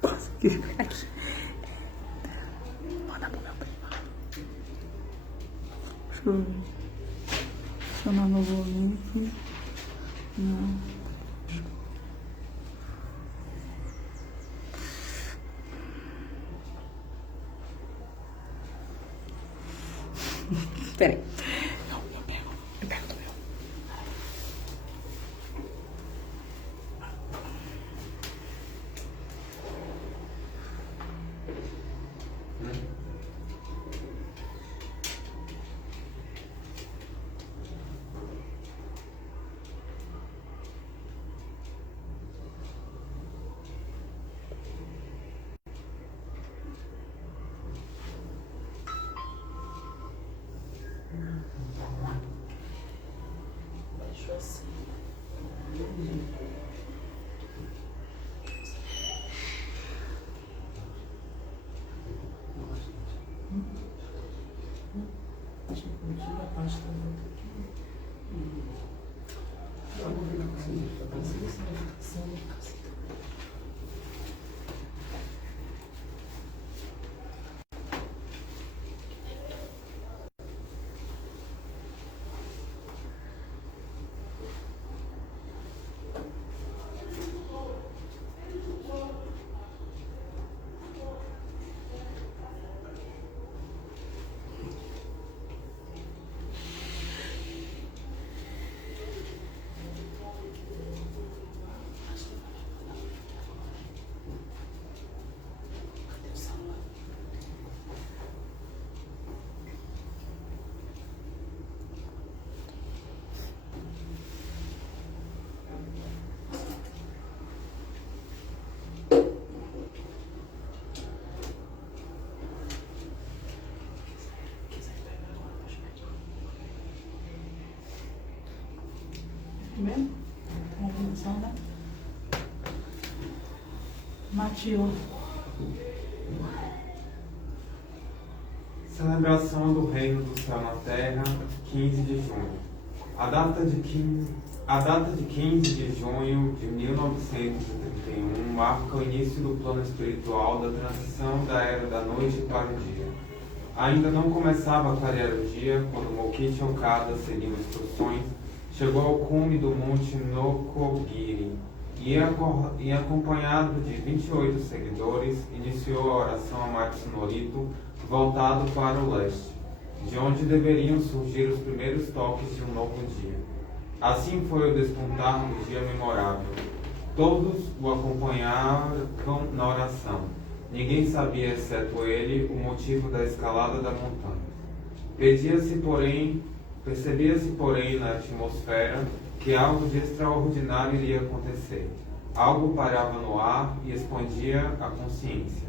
Passa aqui. Manda pro meu primo. Deixa eu ver. Chamar no volume aqui. Não. Peraí. Não, eu pego do meu. Baixou assim. Deixa eu curtir a parte da outra aqui. Vamos ver assim. Mesmo? Matheus. Celebração do Reino do Céu na Terra, 15 de junho. A data de 15 de junho de 1931 marca o início do plano espiritual da transição da era da noite para o dia. Ainda não começava a clarear o dia quando Mokichi Okada, seguindo instruções, chegou ao cume do monte Nokogiri e acompanhado de 28 seguidores, iniciou a oração a Matsunorito, voltado para o leste, de onde deveriam surgir os primeiros toques de um novo dia. Assim foi o despontar do dia memorável. Todos o acompanhavam na oração. Ninguém sabia, exceto ele, o motivo da escalada da montanha. Percebia-se, porém, na atmosfera que algo de extraordinário iria acontecer. Algo pairava no ar e expandia a consciência.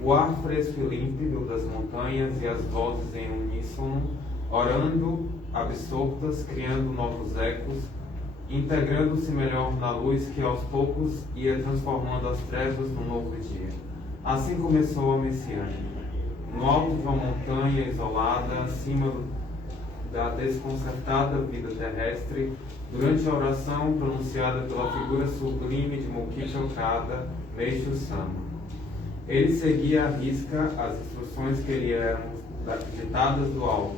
O ar fresco e límpido das montanhas e as vozes em uníssono, orando, absortas, criando novos ecos, integrando-se melhor na luz que aos poucos ia transformando as trevas num novo dia. Assim começou a messiânica. No alto de uma montanha isolada, acima da desconcertada vida terrestre, durante a oração pronunciada pela figura sublime de Mokichi Okada, Meishu Sama. Ele seguia à risca as instruções que lhe eram ditadas do alto.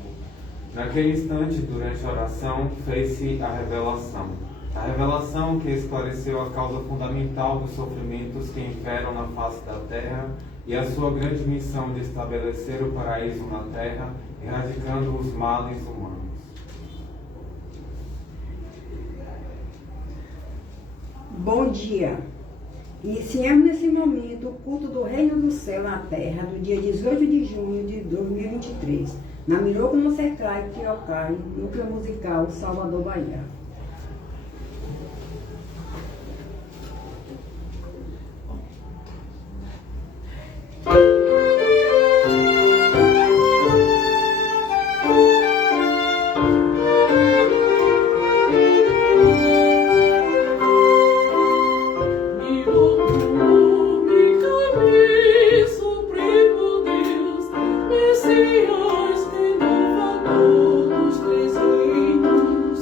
Naquele instante, durante a oração, fez-se a revelação. A revelação que esclareceu a causa fundamental dos sofrimentos que imperam na face da terra e a sua grande missão de estabelecer o paraíso na terra, erradicando os males humanos. Bom dia. Iniciamos nesse momento o culto do Reino do Céu na Terra, do dia 18 de junho de 2023, na Miroku no Sekai Kyokai, Núcleo Musical, Salvador, Bahia. Messias, renovador dos três reinos,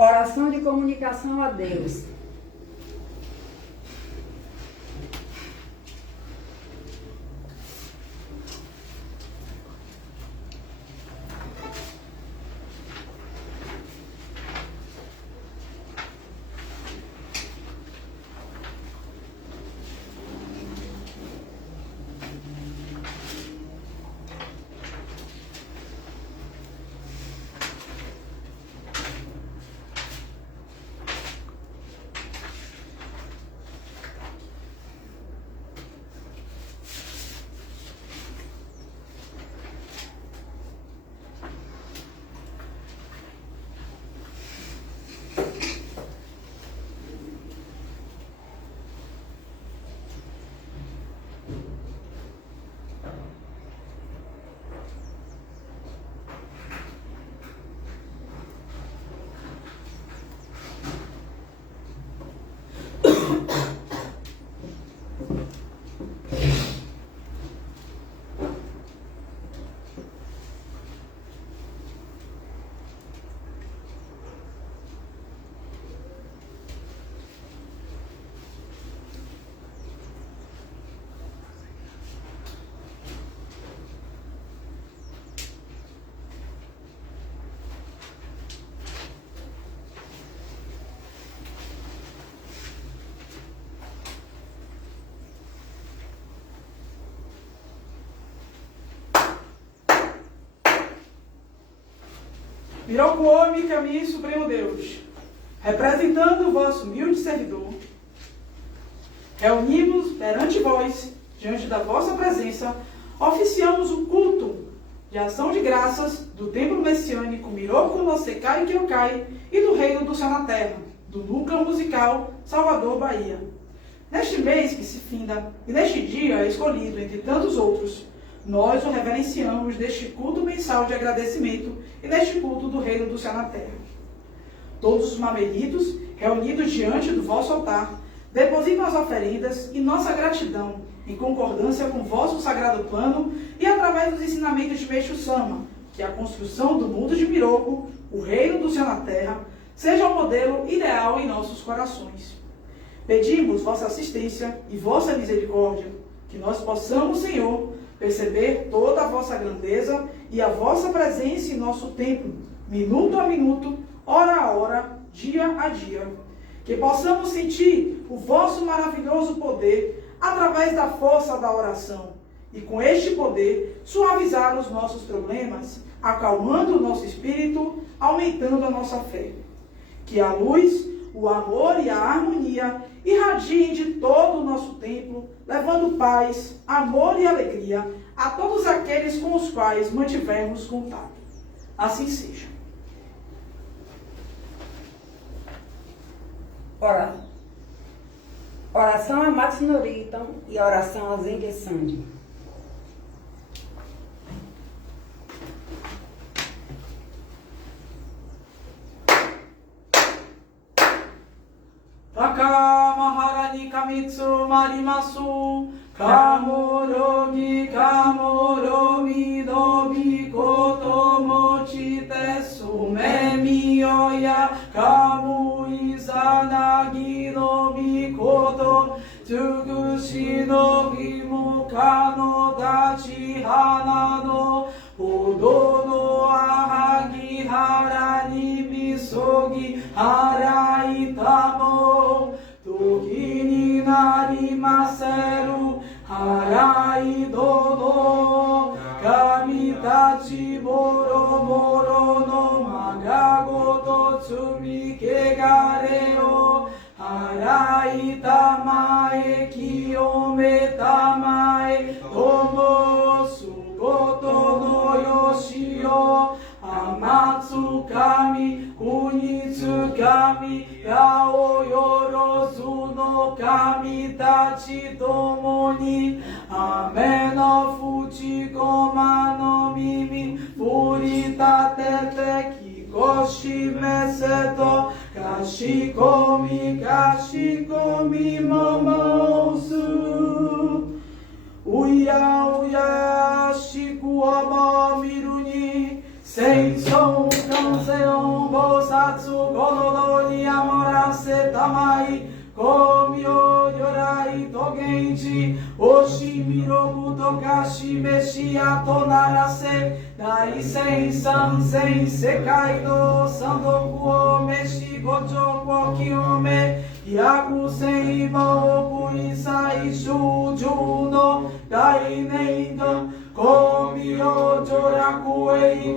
Oração de comunicação a Deus. Mirocuome, caminho supremo Deus, representando o vosso humilde servidor, reunimos perante vós, diante da vossa presença, oficiamos o culto de ação de graças do templo messiânico Miroku no Sekai Kyokai e do Reino do Céu na Terra, do Núcleo Musical Salvador, Bahia. Neste mês que se finda, e neste dia escolhido entre tantos outros, nós o reverenciamos neste culto mensal de agradecimento e neste culto do Reino do Céu na Terra. Todos os mamelitos, reunidos diante do vosso altar, depositam as oferendas e nossa gratidão, em concordância com o vosso sagrado plano e através dos ensinamentos de Meixo Sama, que a construção do mundo de Miroku, o Reino do Céu na Terra, seja o modelo ideal em nossos corações. Pedimos vossa assistência e vossa misericórdia, que nós possamos, Senhor, perceber toda a vossa grandeza e a vossa presença em nosso templo, minuto a minuto, hora a hora, dia a dia. Que possamos sentir o vosso maravilhoso poder através da força da oração e com este poder suavizar os nossos problemas, acalmando o nosso espírito, aumentando a nossa fé. Que a luz, o amor e a harmonia irradiem de todo o nosso templo, levando paz, amor e alegria a todos aqueles com os quais mantivermos contato. Assim seja. Oração a Matos Norita e oração a Zengue Sandy. Taka Maharani Kamitsu Marimasu Kamorogi Kamoromi Dobi Koto Mochitesu Memioya Kamu Izanagi no Mikoto Tsugushi no Himoka no Dachi Hana no Hodo no Ahagi Harani Misogi Haraitamo Toki ni narimaseru Harai dono Kami tachi boro boro no Magagoto tsumi kegare o Harai tamae kiyome tamae Tomo sugoto no yoshi o Amatsu kami kunitsu kami Yao yorozu no kami tachi tomo ni Ame no fuchi goma no mimi Furitatete kikoshi meseto Kashikomi momosu Uya uya shikuama miru ni Seisou kanseon bosatsu konodo ni amorase tamai Komi o yorai to genji Oshi miroku tokashi meshi ato narase Dai sen sansen sekai no sandoku o meshi gojoku o kiyome Yaku sen ima oku isai shuju no dai neidan Komi o joraku e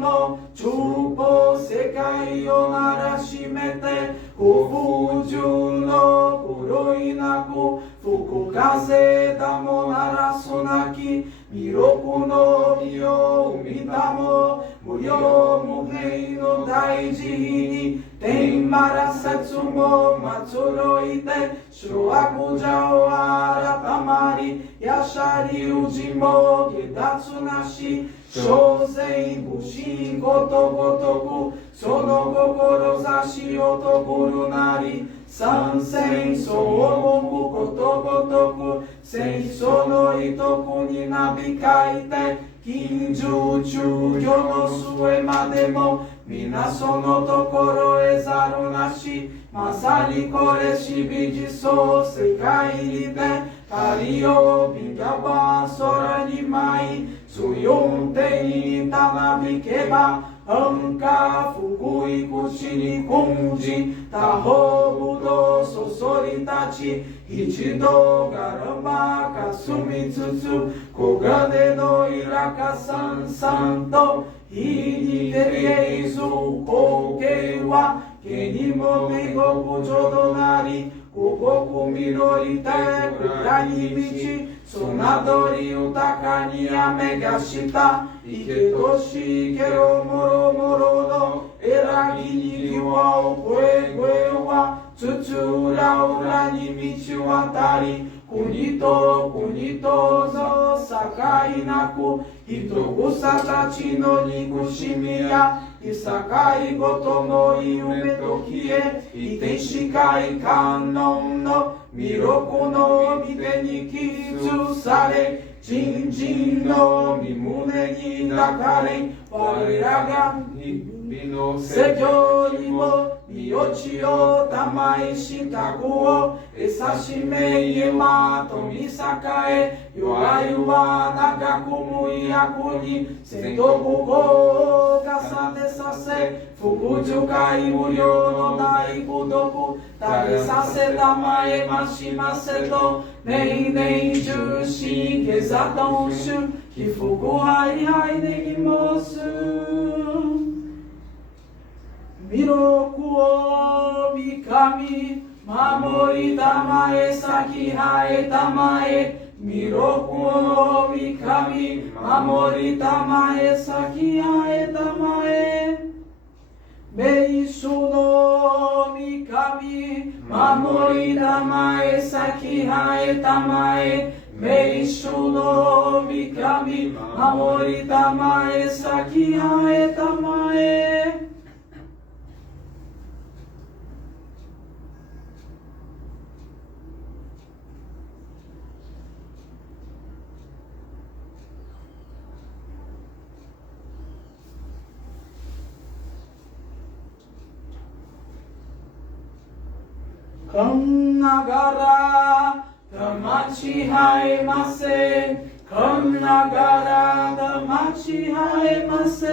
no Chupo sekai o narashimete Ufuju no kuroi naku Fukukaze damo narasunaki Miroku no myo umidamo Muyo muhei no daiji ni Tenmarasetsu mo matsuroite Shoaku jao aratamari Yashari uji mo gedatsu nashi Shosen bushin goto gotoku Sono kokoro zashi otokuru nari Sansen soomoku koto gotoku Seiso no itoku ni nabikaite Kinju chugyo no sue mademo Minaso no tokoro ezaru nashi Masari kore shibiji so sekai rite Kario bingaba sora ni mai Suyon tei tanabi keba Anka fukui kushi ni kunji Taho budo sosori tachi Ichido garama kasumi tsutsu Kogane no iraka san santo 日に照りえず光景は毛にも天国ちょうどなり五穀実りたえ蔵に満ちそな鳥豊かに雨がした生けとしけろもろもろのえらぎにぎわお声声はつつ裏裏に道渡り国と国との境なく人草たちの憎しみやいさかいごとも夢と消えいてしかい観音の弥勒の御手に記され人々の身胸に抱かれ我らが世上にも身落ちを玉いしたくをえさしめいまとみ栄え弱いは長く無役に戦闘不幸を重ねさせ福寿会無料の大孤独食べさせたまえましませと年々中心下座とんしゅ起伏はいはいできます弥勒を御神守りたまえ先生えたまえ弥勒を御神守りたまえ先生えたまえ名所の御神守りたまえ先生えたまえ名所の御神守りたまえ先生えたまえかんながら玉ちはえませかんながら玉ちはえませ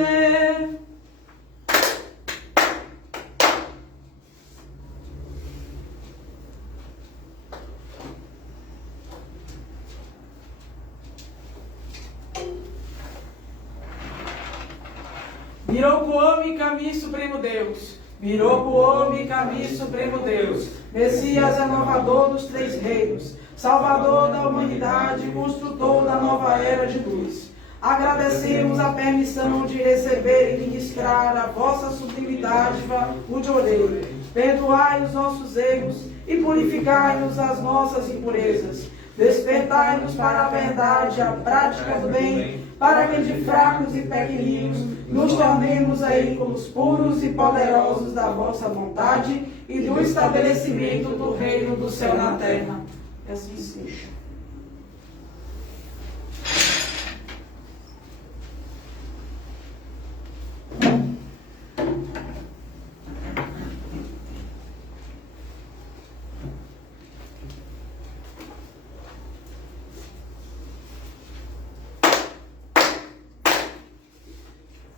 弥勒を御神Supremo Deus弥勒o Mikami Supremo Deus, Messias renovador dos três reinos, Salvador da humanidade, construtor da nova era de luz. Agradecemos a permissão de receber e ministrar a vossa sublime dádiva, o Jorei. Perdoai os nossos erros e purificai-nos as nossas impurezas. Despertai-nos para a verdade, a prática do bem, para que de fracos e pequeninos nos tornemos veículos puros e poderosos da vossa vontade e do estabelecimento do reino do céu na terra. E assim seja.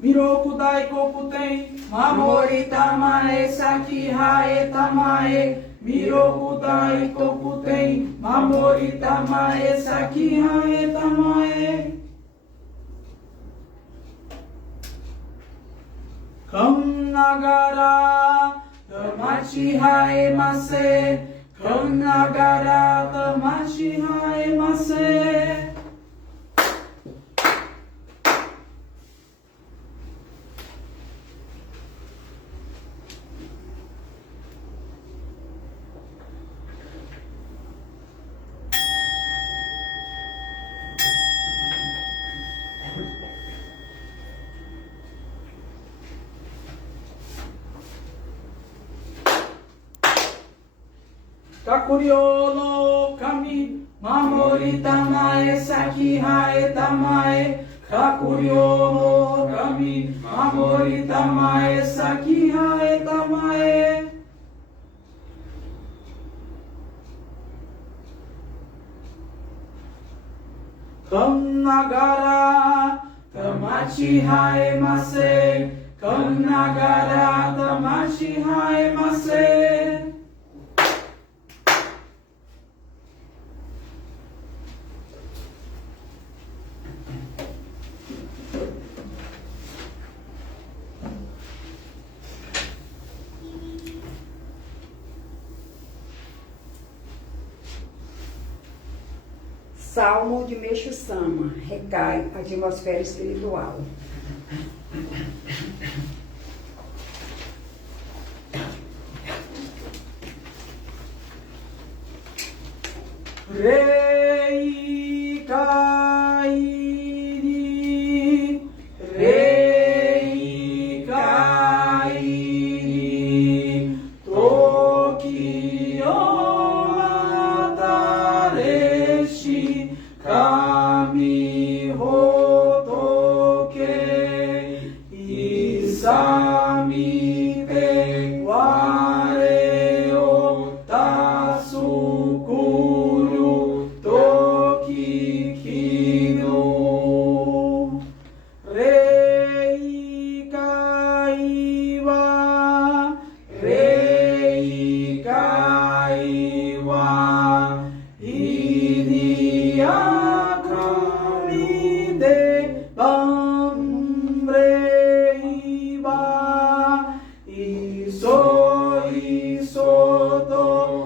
Miroku dai kokuten, mamori tamae saki hae tamae. Miroku dai kokuten, mamori tamae saki hae tamae. Kam nagara tamachi hae mase, kam nagara tamachi hae mase. Kakuryo no kami, mamori tamae saki hae tamae. Kakuryo no kami, mamori tamae saki hae tamae. Kam nagara tamachi hae mase. Kam nagara tamachi hae mase. Salmo de Meixo Sama, recai a atmosfera espiritual. Rei Kairi, Rei Kairi, Toki Oatareshi, Kami Hotoke, Isami Te Wareo Tasukuru Toki Kino, Rei Kaiwa, Rei Kaiwa, Iriakami de Bambreiba, Iso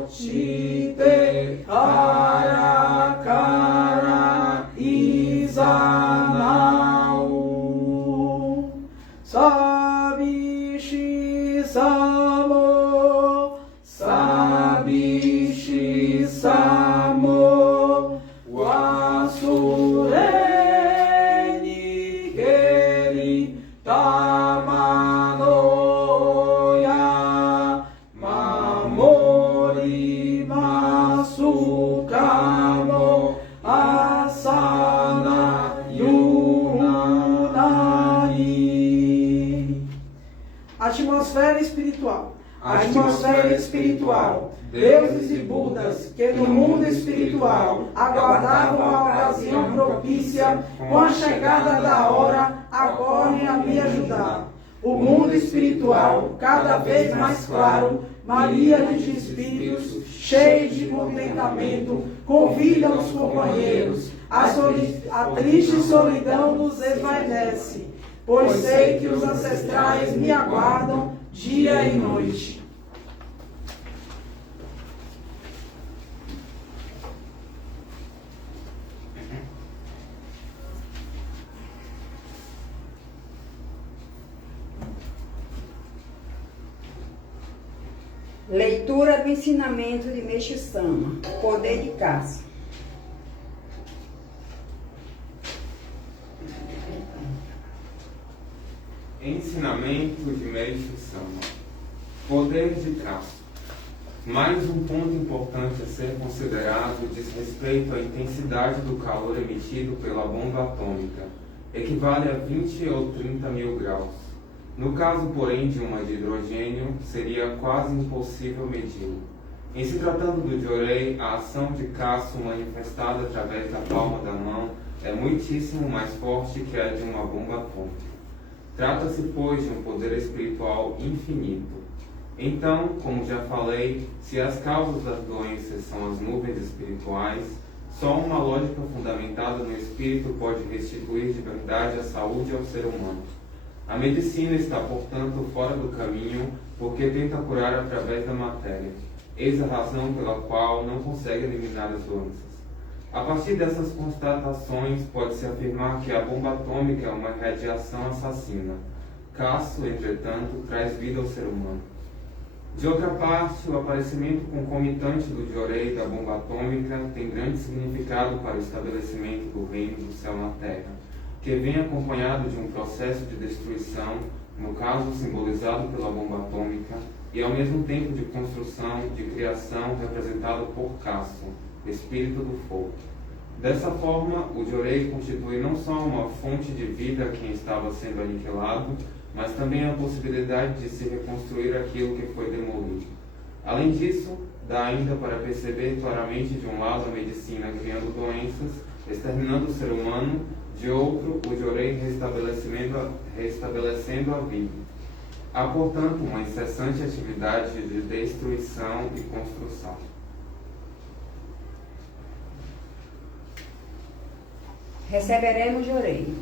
Shite Harakara Izanau, Sabishi Samo, Sabishi Samo, Wasureni Keri Tamanoya, Mamori Masukamo, Asana Yunani. Atmosfera espiritual. Atmosfera espiritual. Deuses e Budas que no mundo espiritual aguardavam a ocasião propícia, com a chegada da hora, acorrem a me ajudar. O mundo espiritual, cada vez mais claro, maríade de espíritos, cheio de contentamento, convida os companheiros. A triste solidão nos esvaece, pois sei que os ancestrais me aguardam dia e noite. Leitura do ensinamento de Meixo Sama, poder de Cássio. Ensinamento de Meixo Sama. Poder de Cássio. Mais um ponto importante a ser considerado diz respeito à intensidade do calor emitido pela bomba atômica. Equivale a 20 ou 30 mil graus. No caso, porém, de uma de hidrogênio, seria quase impossível medi-lo. Em se tratando do Jorei, a ação de Cássio manifestada através da palma da mão é muitíssimo mais forte que a de uma bomba atômica. Trata-se, pois, de um poder espiritual infinito. Então, como já falei, se as causas das doenças são as nuvens espirituais, só uma lógica fundamentada no espírito pode restituir de verdade a saúde ao ser humano. A medicina está, portanto, fora do caminho, porque tenta curar através da matéria. Eis a razão pela qual não consegue eliminar as doenças. A partir dessas constatações, pode-se afirmar que a bomba atômica é uma radiação assassina. Cássio, entretanto, traz vida ao ser humano. De outra parte, o aparecimento concomitante do Jorei da bomba atômica tem grande significado para o estabelecimento do reino do céu na terra, que vem acompanhado de um processo de destruição, no caso simbolizado pela bomba atômica, e ao mesmo tempo de construção, de criação, representado por Cássio, espírito do fogo. Dessa forma, o Jorei constitui não só uma fonte de vida a quem estava sendo aniquilado, mas também a possibilidade de se reconstruir aquilo que foi demolido. Além disso, dá ainda para perceber claramente, de um lado, a medicina criando doenças, exterminando o ser humano, de outro, o Jorei restabelecendo a vida. Há, portanto, uma incessante atividade de destruição e construção. Receberemos Jorei.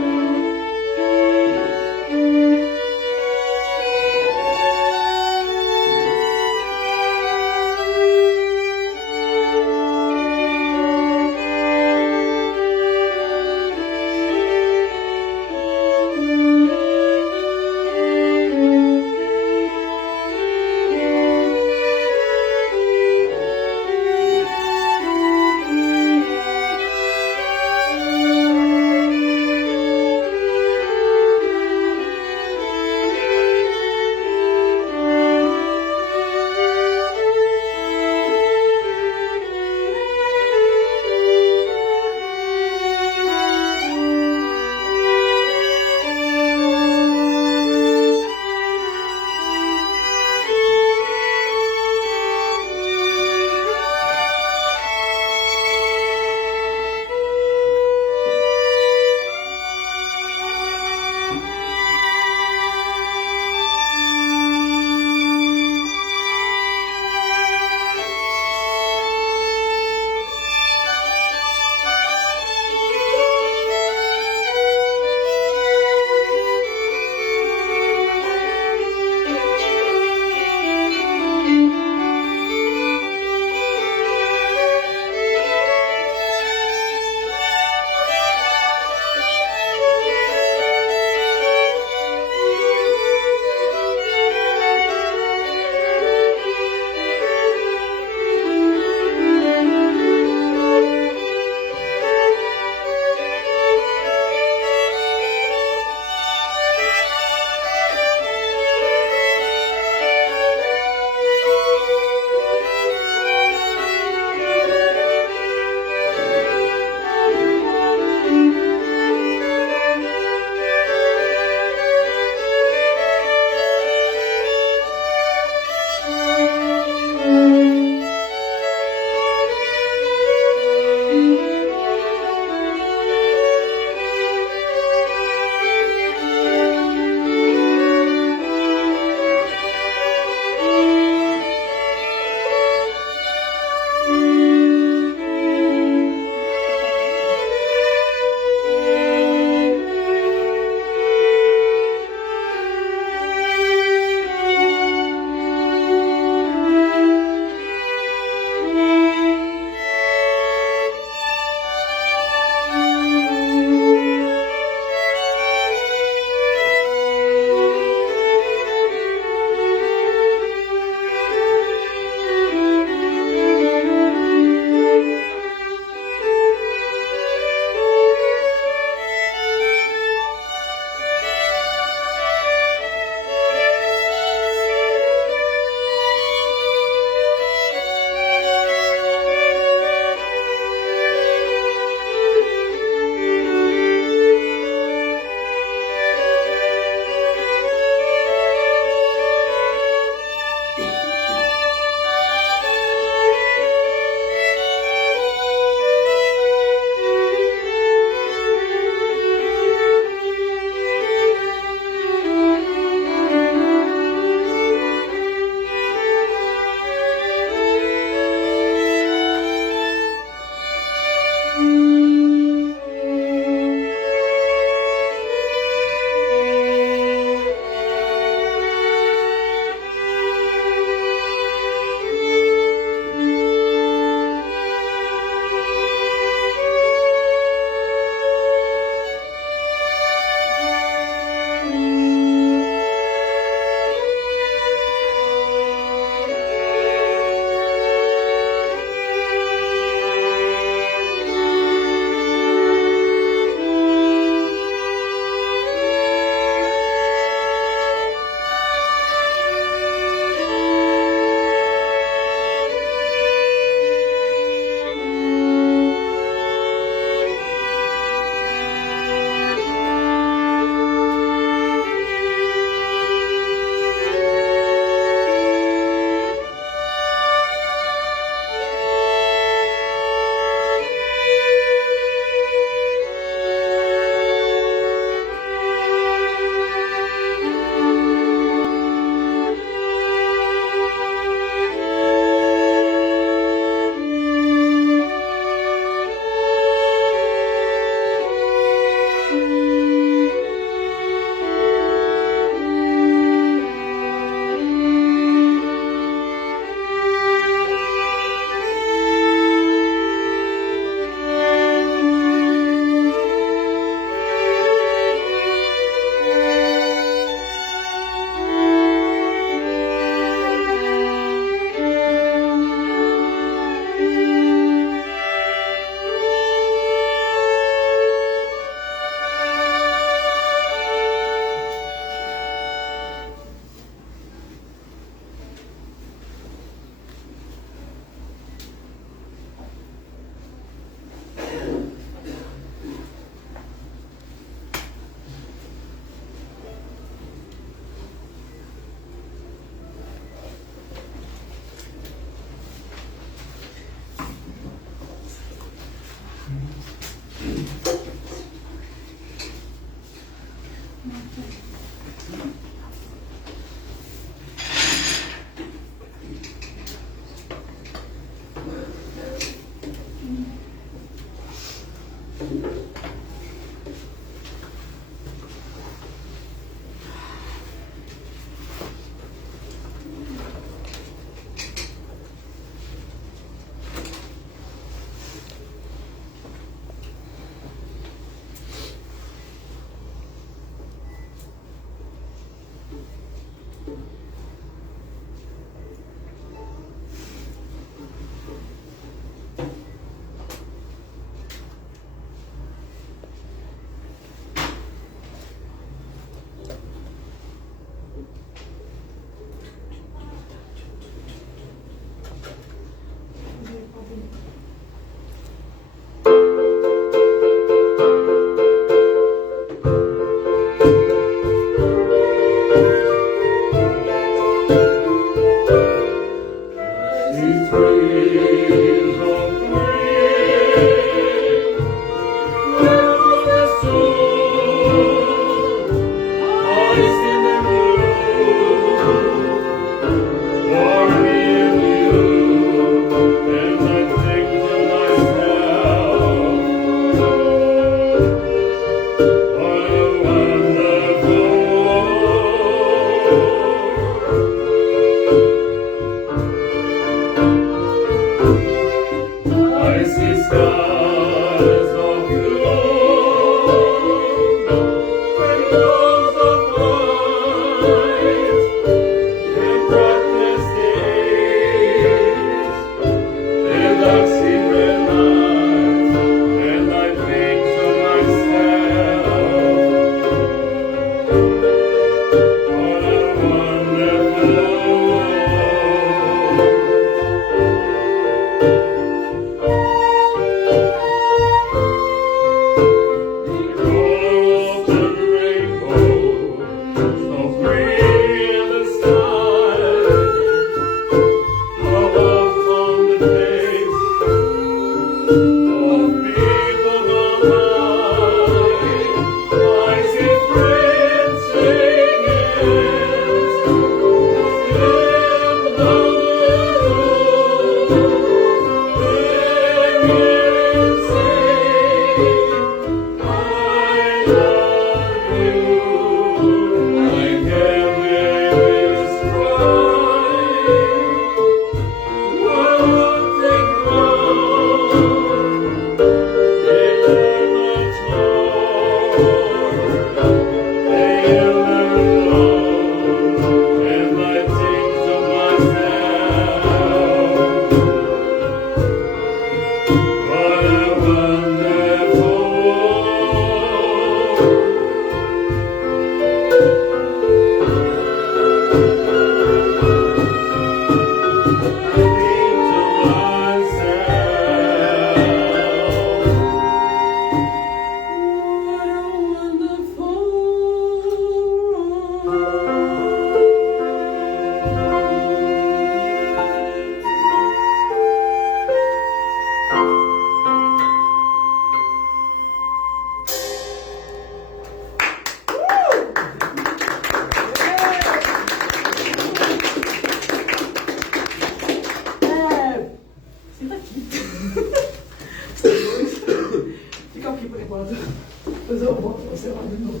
Depois eu volto você lá de novo.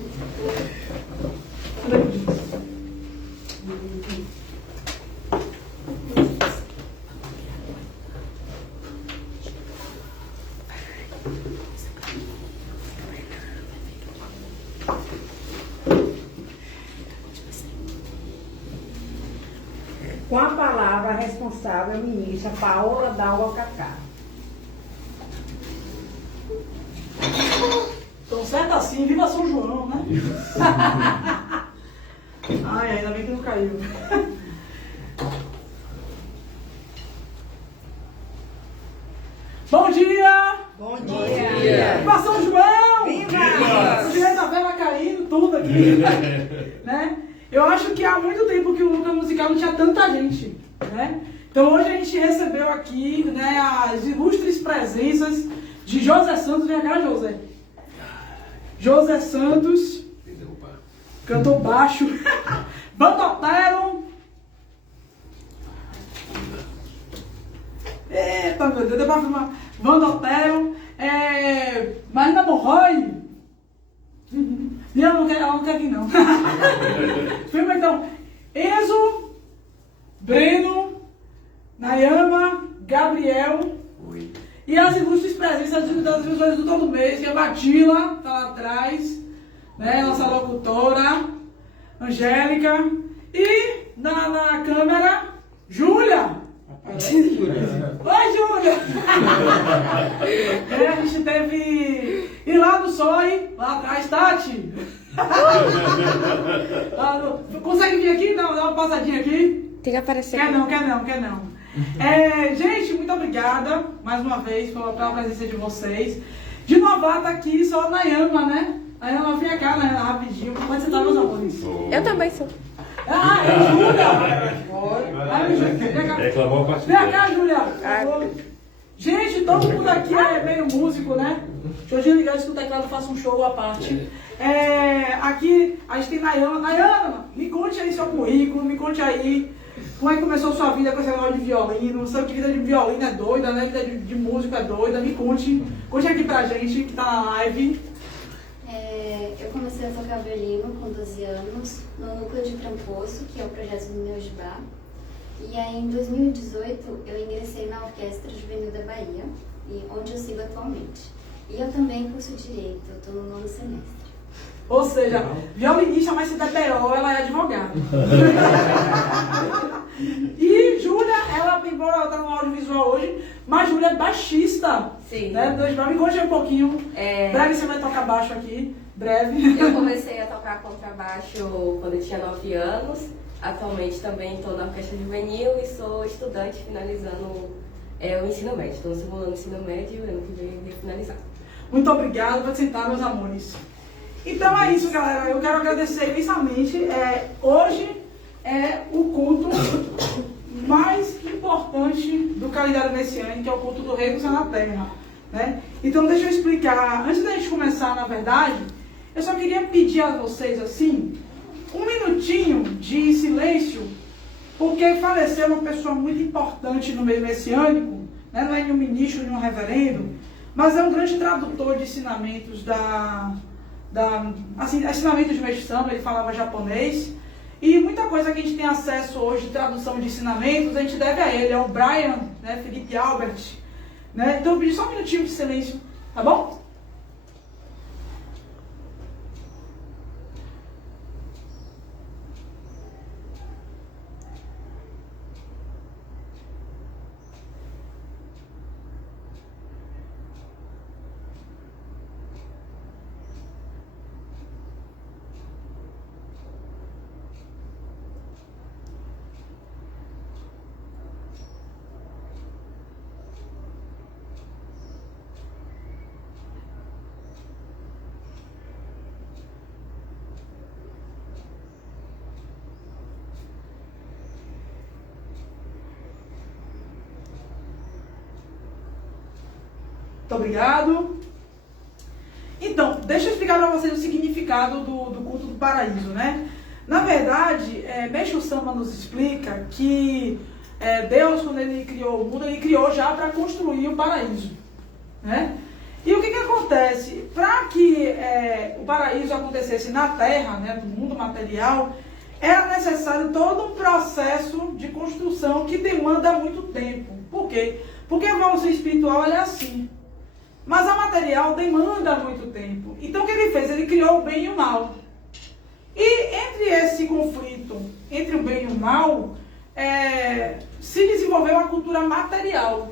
Olha isso. Com a palavra, a responsável, a ministra Paola Dalva Cacá. Então, certo assim, viva São João, né? Ai, ainda bem que não caiu. Bom dia! Bom dia! Viva São João! Viva! O direito da vela caindo, tudo aqui. Né? Eu acho que há muito tempo que o Luca Musical não tinha tanta gente, né? Então hoje a gente recebeu aqui, né, as ilustres presenças de José Santos. Vem cá, José. José Santos, cantor baixo. Bandotero. Eita, meu Deus, deu pra filmar. Bandotero. Marina Morroy. Ela não quer vir, não. Filma então. Enzo, Breno, Nayama, Gabriel. Oi. E as ilustres presenças das visões do todo mês, que é a Batila, tá lá atrás, né? Nossa locutora, Angélica. E na câmera, Júlia. Oi, Júlia. A gente teve... E lá no SOI, lá atrás, Tati. Consegue vir aqui? Não, dá uma passadinha aqui. Tem que aparecer. Quer não. Gente, muito obrigada mais uma vez pela presença de vocês. De novata aqui, só a Nayama, né? Nayama, vem cá, Nayama, rapidinho. Como é que você tá, meus amores? Eu também sou. Júlia! Reclamou a parte Vem cá, Júlia! Gente, todo mundo aqui é meio músico, né? Deixa eu ligar isso que o teclado faça um show à parte. Aqui a gente tem Nayama. Nayama, me conte aí seu currículo, me conte aí como é que começou a sua vida com esse negócio de violino. Sabe que vida de violino é doida, né? Vida de músico é doida. Me conte aqui pra gente que tá na live. Eu comecei a tocar violino com 12 anos no Núcleo de Trampoço, que é o projeto do meu Jibá. E aí em 2018 eu ingressei na Orquestra Juvenil da Bahia, onde eu sigo atualmente. E eu também curso Direito, eu estou no 9º semestre. Ou seja, violinista, mas se der B.O., ela é advogada. E Júlia, embora ela tá no audiovisual hoje, mas Júlia é baixista. Sim. Né? Me conte um pouquinho. Breve você vai tocar baixo aqui. Breve. Eu comecei a tocar contrabaixo quando eu tinha 9 anos. Atualmente também estou na Orquestra Juvenil e sou estudante finalizando o ensino médio. Estou simulando o ensino médio e ano que vem eu finalizar. Muito obrigada por sentar, meus amores. Então é isso, galera. Eu quero agradecer imensamente. Hoje é o culto mais importante do calendário messiânico, que é o culto do Rei do Céu na Terra. Né? Então deixa eu explicar. Antes da gente começar, na verdade, eu só queria pedir a vocês assim, um minutinho de silêncio, porque faleceu uma pessoa muito importante no meio messiânico, né? Não é nenhum ministro, nenhum reverendo, mas é um grande tradutor de ensinamentos ensinamentos de Mestre Sama. Ele falava japonês, e muita coisa que a gente tem acesso hoje de tradução de ensinamentos, a gente deve a ele, é o Brian, né? Felipe Albert, né? Então eu pedi só um minutinho de silêncio, tá bom? Muito obrigado. Então, deixa eu explicar para vocês o significado do culto do paraíso, né? Na verdade, Mestre Sama nos explica que Deus, quando ele criou o mundo, ele criou já para construir o paraíso, né? E o que acontece? Para que o paraíso acontecesse na Terra, né, no mundo material, era necessário todo um processo de construção que demanda muito tempo. Por quê? Porque a evolução espiritual é assim. Mas a material demanda muito tempo. Então o que ele fez? Ele criou o bem e o mal. E entre esse conflito, entre o bem e o mal, se desenvolveu a cultura material.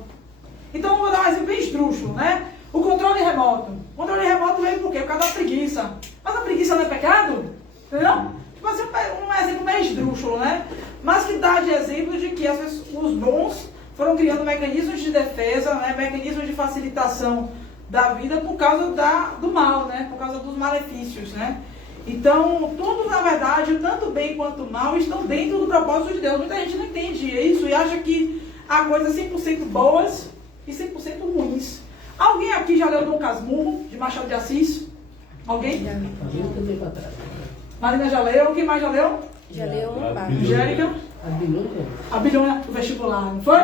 Então vou dar um exemplo bem esdrúxulo, né? O controle remoto. O controle remoto veio por quê? Por causa da preguiça. Mas a preguiça não é pecado? Entendeu? Tipo assim, um exemplo bem esdrúxulo, né? Mas que dá de exemplo de que os bons foram criando mecanismos de defesa, né? Mecanismos de facilitação da vida por causa do mal, né? Por causa dos malefícios, né? Então, tudo, na verdade, tanto bem quanto mal, estão dentro do propósito de Deus. Muita gente não entende isso e acha que há coisas 100% boas e 100% ruins. Alguém aqui já leu Dom Casmurro, de Machado de Assis? Alguém? Marina já leu. Quem mais já leu? Já leu uma parte. Angélica? A bilhona do vestibular, não foi?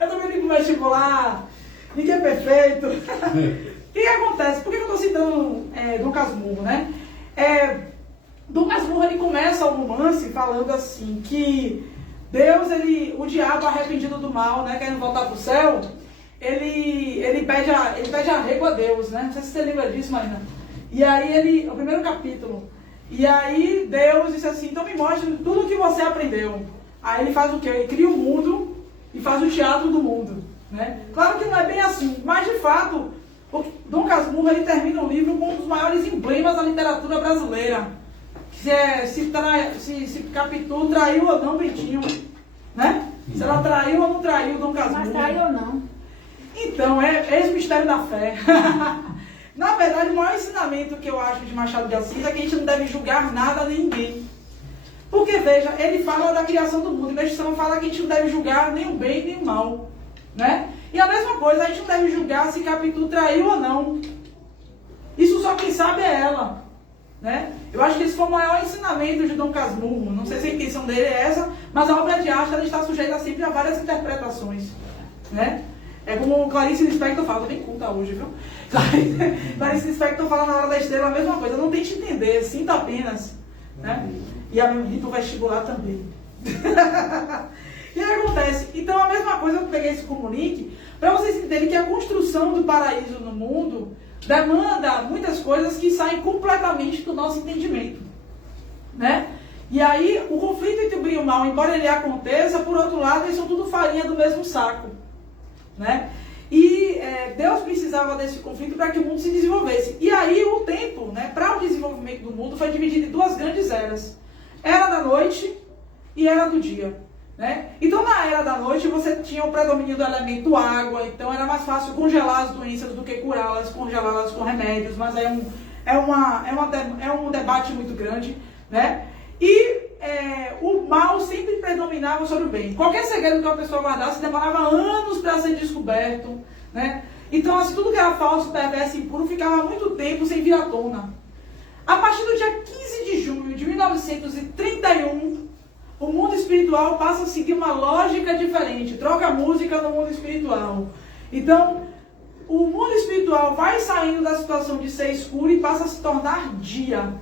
Eu também li pro vestibular. Ninguém é perfeito. O que acontece? Por que eu estou citando Dom Casmurro, né? Dom Casmurro, ele começa o romance falando assim, que Deus, o diabo arrependido do mal, né, querendo voltar para o céu, ele pede arrego a Deus, né? Não sei se você lembra disso, Marina. E aí o primeiro capítulo, E aí Deus disse assim, então me mostre tudo o que você aprendeu. Aí ele faz o quê? Ele cria o mundo e faz o teatro do mundo. Né? Claro que não é bem assim, mas de fato, o Dom Casmurro ele termina o livro com um dos maiores emblemas da literatura brasileira. Que é se Capitu traiu ou não Bentinho. Né? Se ela traiu ou não traiu Dom Casmurro. Mas traiu ou não? Então, é esse o mistério da fé. Na verdade, o maior ensinamento que eu acho de Machado de Assis é que a gente não deve julgar nada nem ninguém. Porque, veja, ele fala da criação do mundo, e Meixo fala que a gente não deve julgar nem o bem nem o mal. Né? E a mesma coisa, a gente não deve julgar se Capitu traiu ou não. Isso só quem sabe é ela. Né? Eu acho que esse foi o maior ensinamento de Dom Casmurro. Não sei se a intenção dele é essa, mas a obra de arte ela está sujeita sempre a várias interpretações. Né? É como Clarice Lispector fala, tô bem culta hoje, viu? Clarice Lispector fala na Hora da Estrela a mesma coisa, não tente entender, sinta apenas. Né? E a minha do vestibular também. E aí acontece, então a mesma coisa eu peguei isso como link, para vocês entenderem que a construção do paraíso no mundo demanda muitas coisas que saem completamente do nosso entendimento. Né? E aí o conflito entre o bem e o mal, embora ele aconteça, por outro lado, eles são tudo farinha do mesmo saco. Né? E Deus precisava desse conflito para que o mundo se desenvolvesse. E aí o tempo, né, para o desenvolvimento do mundo foi dividido em duas grandes eras. Era da noite e era do dia. Né? Então na era da noite você tinha o predomínio do elemento água, então era mais fácil congelar as doenças do que curá-las, congelá-las com remédios, mas é um debate muito grande. Né? E o mal sempre predominava sobre o bem. Qualquer segredo que uma pessoa guardasse demorava anos para ser descoberto. Né? Então, assim, tudo que era falso, perverso e impuro ficava muito tempo sem vir à tona. A partir do dia 15 de junho de 1931, o mundo espiritual passa a seguir uma lógica diferente. Troca música no mundo espiritual. Então, o mundo espiritual vai saindo da situação de ser escuro e passa a se tornar dia.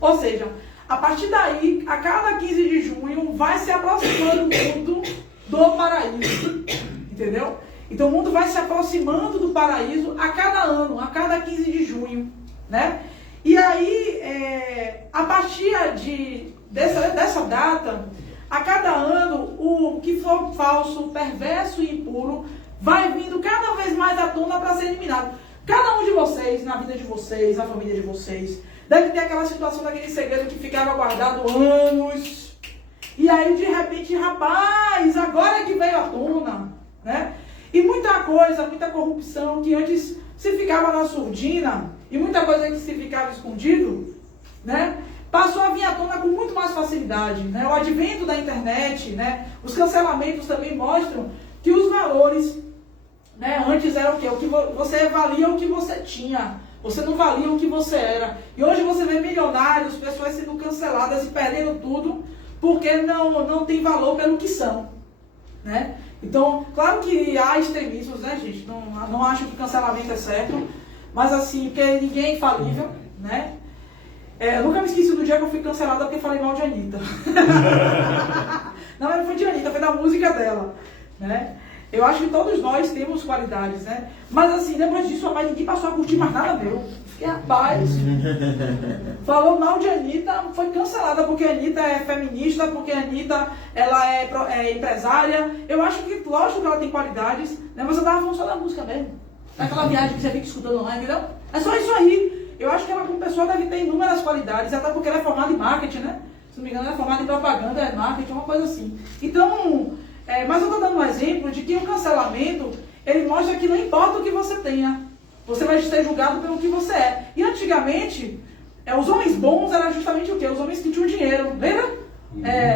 Ou seja, a partir daí, a cada 15 de junho, vai se aproximando o mundo do paraíso. Entendeu? Então o mundo vai se aproximando do paraíso a cada ano, a cada 15 de junho. Né? E aí, a partir dessa data, a cada ano, o que for falso, perverso e impuro, vai vindo cada vez mais à tona para ser eliminado. Cada um de vocês, na vida de vocês, na família de vocês, deve ter aquela situação daquele segredo que ficava guardado anos. E aí, de repente, rapaz, agora é que veio à tona. Né? E muita coisa, muita corrupção que antes se ficava na surdina, e muita coisa que se ficava escondido, né? Passou a vir à tona com muito mais facilidade. Né? O advento da internet, né? Os cancelamentos também mostram que os valores, né? Antes era o quê? O que você valia o que você tinha. Você não valia o que você era. E hoje você vê milionários, pessoas sendo canceladas e perdendo tudo, porque não tem valor pelo que são. Né? Então, claro que há extremismos, né, gente? Não acho que cancelamento é certo, mas assim, porque ninguém é infalível, né? Eu nunca me esqueci do dia que eu fui cancelada porque falei mal de Anitta. Não foi de Anitta, foi da música dela, né? Eu acho que todos nós temos qualidades, né? Mas assim, depois disso, rapaz, ninguém passou a curtir mais nada meu. Fiquei, rapaz, falou mal de Anitta, foi cancelada porque a Anitta é feminista, porque a Anitta ela é empresária. Eu acho que, lógico que ela tem qualidades, né? Mas eu tava falando só da música mesmo. Aquela viagem que você fica escutando online, entendeu? É só isso aí. Eu acho que ela como pessoa deve ter inúmeras qualidades, até porque ela é formada em marketing, né? Se não me engano, ela é formada em propaganda, marketing, uma coisa assim. Então, mas eu estou dando um exemplo de que o cancelamento, ele mostra que não importa o que você tenha, você vai ser julgado pelo que você é. E antigamente, os homens bons eram justamente o quê? Os homens que tinham dinheiro, lembra?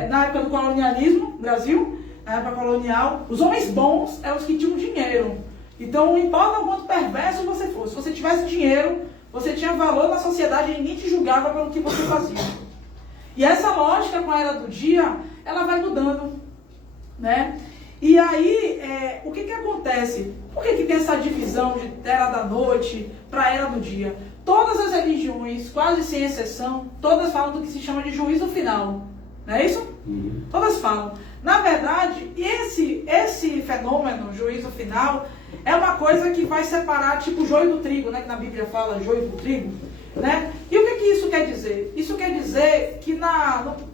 Na época do colonialismo, no Brasil, na época colonial, os homens bons eram os que tinham dinheiro. Então, não importa o quanto perverso você fosse, se você tivesse dinheiro, você tinha valor na sociedade e ninguém te julgava pelo que você fazia. E essa lógica com a era do dia, ela vai mudando, né? E aí, o que acontece? Por que tem essa divisão de era da noite para a era do dia? Todas as religiões, quase sem exceção, todas falam do que se chama de juízo final. Não é isso? Todas falam. Na verdade, esse fenômeno, juízo final, é uma coisa que vai separar, tipo o joio do trigo, né? Que na Bíblia fala joio do trigo, né? E o que isso isso quer dizer? Isso quer dizer que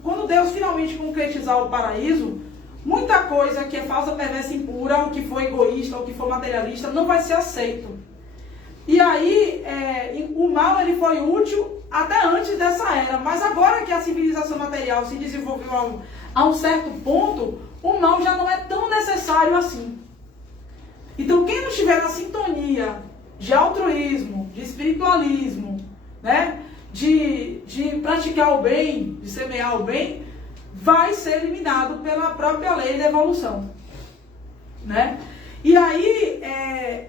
quando Deus finalmente concretizar o paraíso, muita coisa que é falsa, perversa, impura, o que for egoísta, o que for materialista, não vai ser aceito. E aí, o mal ele foi útil até antes dessa era, mas agora que a civilização material se desenvolveu a um certo ponto, o mal já não é tão necessário assim. Então, quem não estiver na sintonia de altruísmo, de espiritualismo, né, de praticar o bem, de semear o bem, vai ser eliminado pela própria lei da evolução, né? E aí,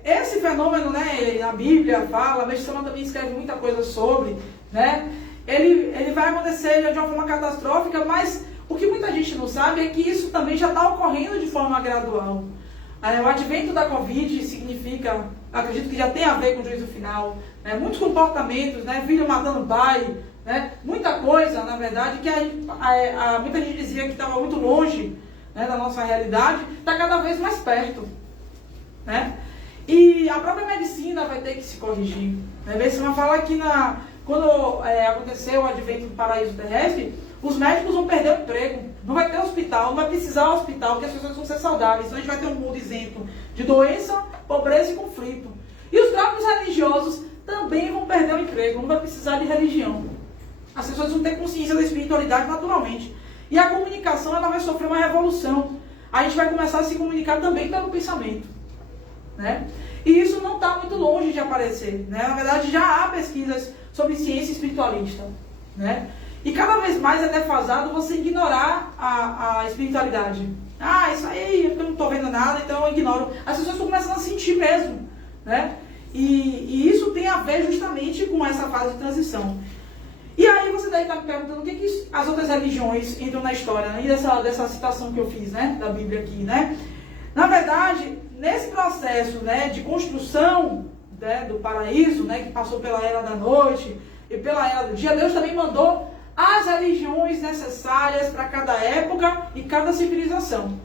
esse fenômeno, né, a Bíblia fala, a Mestre Sama também escreve muita coisa sobre, né? Ele vai acontecer de uma forma catastrófica, mas o que muita gente não sabe é que isso também já está ocorrendo de forma gradual. O advento da Covid significa, acredito que já tem a ver com o juízo final, né? Muitos comportamentos, né? Filho matando pai, né? Muita coisa, na verdade, que muita gente dizia que estava muito longe, né, da nossa realidade, está cada vez mais perto, né? E a própria medicina vai ter que se corrigir, né? Você vai falar que quando aconteceu o advento do paraíso terrestre, os médicos vão perder o emprego, não vai ter hospital, não vai precisar de hospital, porque as pessoas vão ser saudáveis. Então a gente vai ter um mundo isento de doença, pobreza e conflito. E os próprios religiosos também vão perder o emprego, não vai precisar de religião. As pessoas vão ter consciência da espiritualidade naturalmente. E a comunicação ela vai sofrer uma revolução. A gente vai começar a se comunicar também pelo pensamento, né? E isso não está muito longe de aparecer, né? Na verdade, já há pesquisas sobre ciência espiritualista, né? E cada vez mais é defasado você ignorar a espiritualidade. Isso aí, eu não estou vendo nada, então eu ignoro. As pessoas estão começando a sentir mesmo, né? E isso tem a ver justamente com essa fase de transição. E aí você daí está me perguntando o que as outras religiões entram na história, né? E dessa citação que eu fiz, né, da Bíblia aqui, né? Na verdade, nesse processo, né, de construção, né, do paraíso, né, que passou pela era da noite e pela era do dia, Deus também mandou as religiões necessárias para cada época e cada civilização.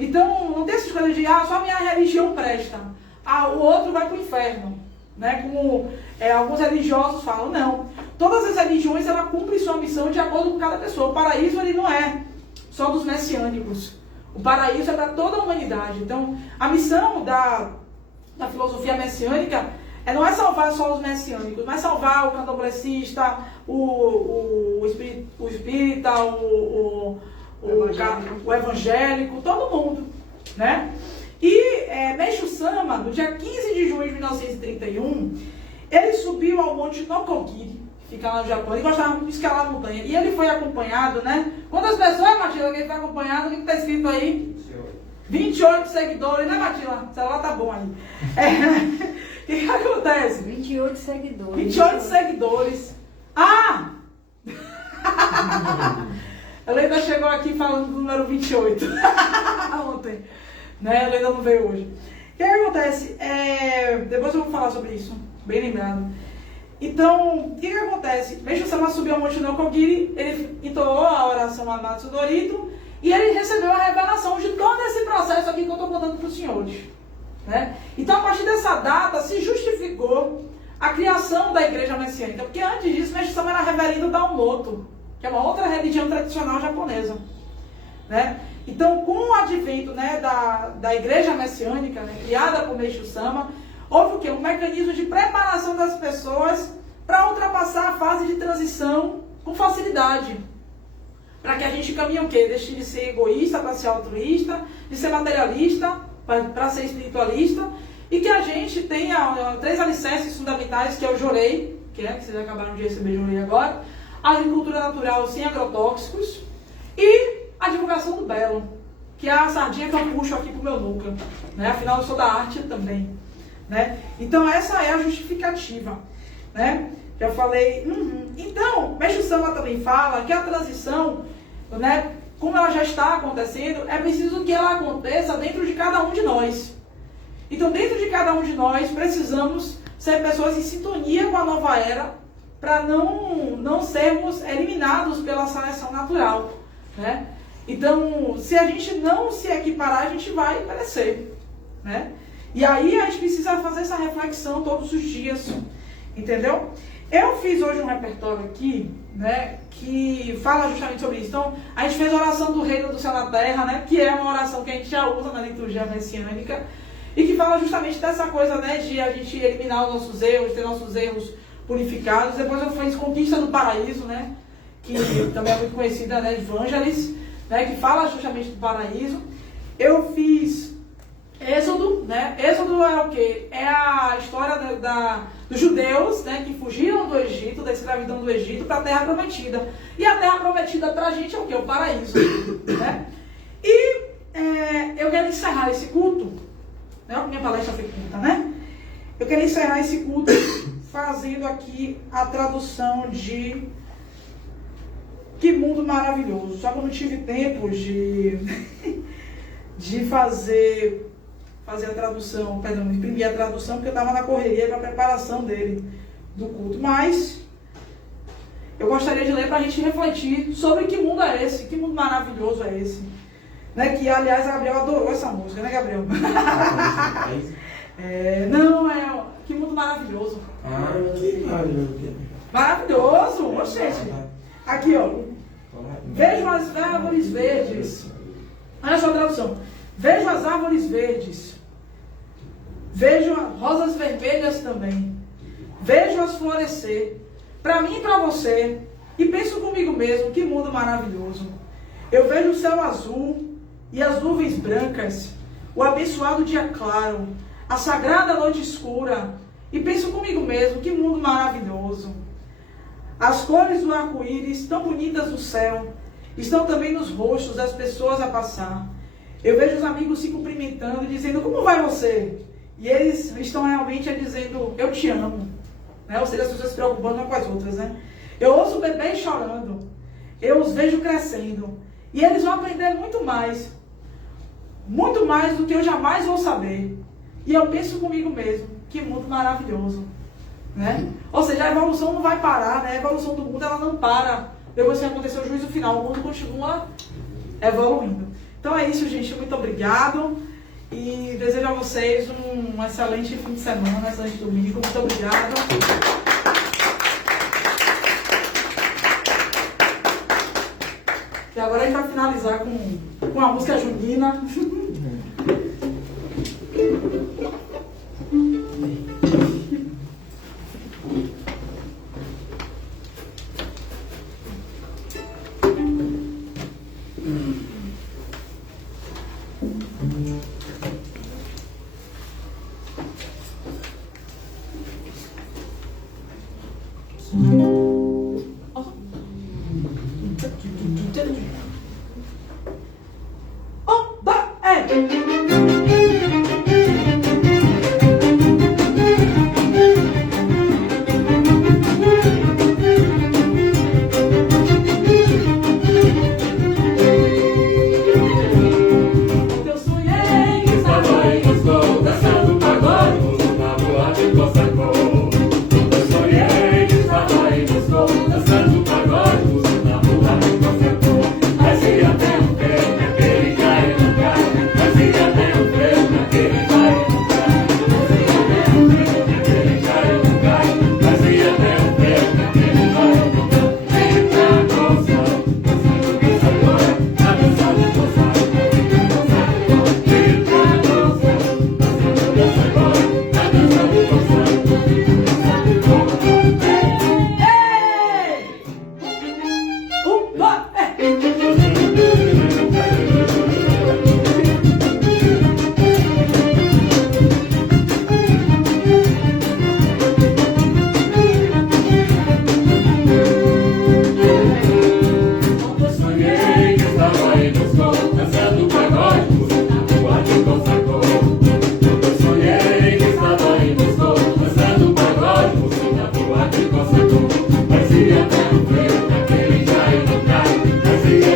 Então, não tem essas coisas de, só a minha religião presta, o outro vai para o inferno, né? Como alguns religiosos falam, não. Todas as religiões, ela cumpre sua missão de acordo com cada pessoa. O paraíso, ele não é só dos messiânicos. O paraíso é para toda a humanidade. Então, a missão da filosofia messiânica não é salvar só os messiânicos, mas salvar o candomblessista, o espírita, o evangélico, todo mundo, né? E Meishu Sama, no dia 15 de junho de 1931, ele subiu ao monte Nokogiri, que fica lá no Japão. Ele gostava muito de escalar a montanha. E ele foi acompanhado, né? Quantas pessoas, Matilda, que ele foi acompanhado? O que está escrito aí? 28 seguidores, né, Matilda? O celular tá bom aí. O que acontece? 28 seguidores. 28 seguidores. A Helena chegou aqui falando do número 28. Ontem. Né? A Helena não veio hoje. O que acontece? Depois eu vou falar sobre isso. Bem lembrado. Então, o que acontece? Meishu Sama subiu ao Monte Nokogiri, ele entoou a oração a Amatsu Dorito e ele recebeu a revelação de todo esse processo aqui que eu estou contando para os senhores. Né? Então, a partir dessa data, se justificou a criação da igreja messiânica, porque antes disso, Meishu Sama era reverendo Daomoto, que é uma outra religião tradicional japonesa. Né? Então, com o advento, né, da igreja messiânica, né, criada por Meishu Sama, houve o quê? Um mecanismo de preparação das pessoas para ultrapassar a fase de transição com facilidade. Para que a gente caminhe o quê? Deixe de ser egoísta para ser altruísta, de ser materialista para ser espiritualista, e que a gente tenha 3 alicerces fundamentais, que é o Jorei, que vocês acabaram de receber Jorei agora, a agricultura natural sem agrotóxicos, e a divulgação do belo, que é a sardinha que eu puxo aqui para o meu núcleo. Né? Afinal, eu sou da arte também. Né? Então, essa é a justificativa. Né? Já falei. Então, Meishu Sama também fala que a transição, né, como ela já está acontecendo, é preciso que ela aconteça dentro de cada um de nós. Então, dentro de cada um de nós, precisamos ser pessoas em sintonia com a nova era, para não sermos eliminados pela seleção natural. Né? Então, se a gente não se equiparar, a gente vai perecer. Né? E aí a gente precisa fazer essa reflexão todos os dias. Entendeu? Eu fiz hoje um repertório aqui, né, que fala justamente sobre isso. Então, a gente fez a oração do Reino do Céu na Terra, né, que é uma oração que a gente já usa na liturgia messiânica, e que fala justamente dessa coisa, né, de a gente eliminar os nossos erros, ter nossos erros purificados. Depois eu fiz Conquista do Paraíso, né, que também é muito conhecida, né, de Evangelis, né, que fala justamente do paraíso. Eu fiz Êxodo, né? Êxodo é o quê? É a história dos judeus, né, que fugiram do Egito, da escravidão do Egito, para a Terra Prometida. E a Terra Prometida para a gente é o quê? O paraíso, né? E eu quero encerrar esse culto, né? A minha palestra foi curta, né? Eu quero encerrar esse culto fazendo aqui a tradução de Que Mundo Maravilhoso. Só que eu não tive tempo de fazer a tradução, perdão, imprimir a tradução, porque eu estava na correria com a preparação dele, do culto. Mas eu gostaria de ler para a gente refletir sobre que mundo é esse, que mundo maravilhoso é esse. Né? Que, aliás, a Gabriel adorou essa música, né, Gabriel? Que mundo maravilhoso. Que maravilhoso. Maravilhoso, gente. Aqui, ó. Vejo as árvores verdes. Olha só a tradução. Vejo as árvores verdes. Vejo rosas vermelhas também. Vejo-as florescer. Para mim e para você. E penso comigo mesmo, que mundo maravilhoso. Eu vejo o céu azul e as nuvens brancas. O abençoado dia claro. A sagrada noite escura. E penso comigo mesmo, que mundo maravilhoso. As cores do arco-íris, tão bonitas no céu, estão também nos rostos das pessoas a passar. Eu vejo os amigos se cumprimentando, dizendo, como vai você? E eles estão realmente dizendo, eu te amo. Né? Ou seja, as pessoas se preocupando umas com as outras. Né? Eu ouço bebês chorando. Eu os vejo crescendo. E eles vão aprender muito mais do que eu jamais vou saber. E eu penso comigo mesmo, que mundo maravilhoso. Né? Ou seja, a evolução não vai parar, né? A evolução do mundo ela não para depois que aconteceu o juízo final. O mundo continua evoluindo. Então é isso, gente. Muito obrigado. E desejo a vocês um excelente fim de semana, excelente domingo. Muito obrigado. E agora a gente vai finalizar com a música junina. Fazia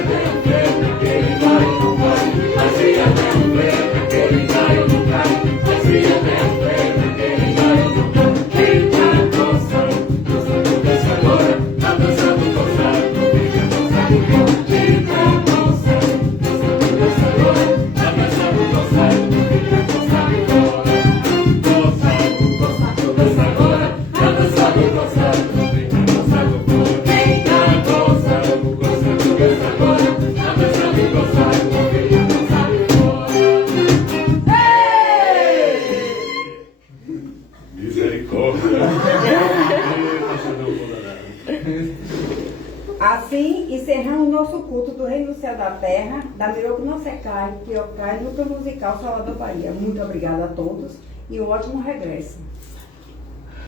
nosso culto do Reino do Céu da Terra, da Miroco Não Secai, Kiocai, Núcleo Musical Salvador Bahia. Muito obrigada a todos e um ótimo regresso.